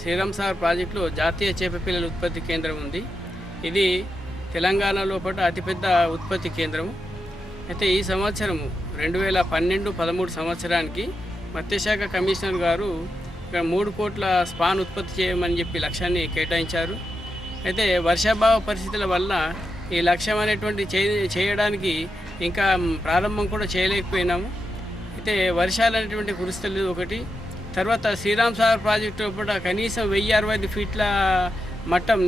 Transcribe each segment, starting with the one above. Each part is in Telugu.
శ్రీరామ్ సాగర్ ప్రాజెక్టులో జాతీయ చేప పిల్లల ఉత్పత్తి కేంద్రం ఉంది. ఇది తెలంగాణ లోపల అతిపెద్ద ఉత్పత్తి కేంద్రము. అయితే ఈ సంవత్సరము 2012-13 సంవత్సరానికి మత్స్యశాఖ కమిషనర్ గారు ఇక్కడ 3 కోట్ల స్పాన్ ఉత్పత్తి చేయమని చెప్పి లక్ష్యాన్ని కేటాయించారు. అయితే వర్షాభావ పరిస్థితుల వల్ల ఈ లక్ష్యం అనేటువంటి చేయడానికి ఇంకా ప్రారంభం కూడా చేయలేకపోయినాము. అయితే వర్షాలు అనేటువంటి కురుస్తలేదు ఒకటి. తర్వాత శ్రీరామ్ సాగర్ ప్రాజెక్టు లోపల కనీసం 1065 ఫీట్ల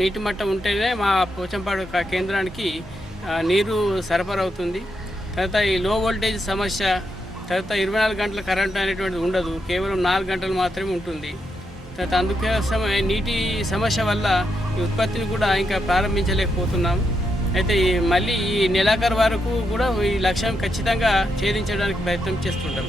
నీటి మట్టం ఉంటేనే మా పోచంపాడు కేంద్రానికి నీరు సరఫరా అవుతుంది. తర్వాత ఈ లో వోల్టేజ్ సమస్య, తర్వాత 24 గంటల కరెంట్ అనేటువంటిది ఉండదు, కేవలం 4 గంటలు మాత్రమే ఉంటుంది. తర్వాత అందుకోసమే నీటి సమస్య వల్ల ఈ ఉత్పత్తిని కూడా ఇంకా ప్రారంభించలేకపోతున్నాము. అయితే మళ్ళీ ఈ నెలాఖరు వరకు కూడా ఈ లక్ష్యం ఖచ్చితంగా ఛేదించడానికి ప్రయత్నం చేస్తుంటాం.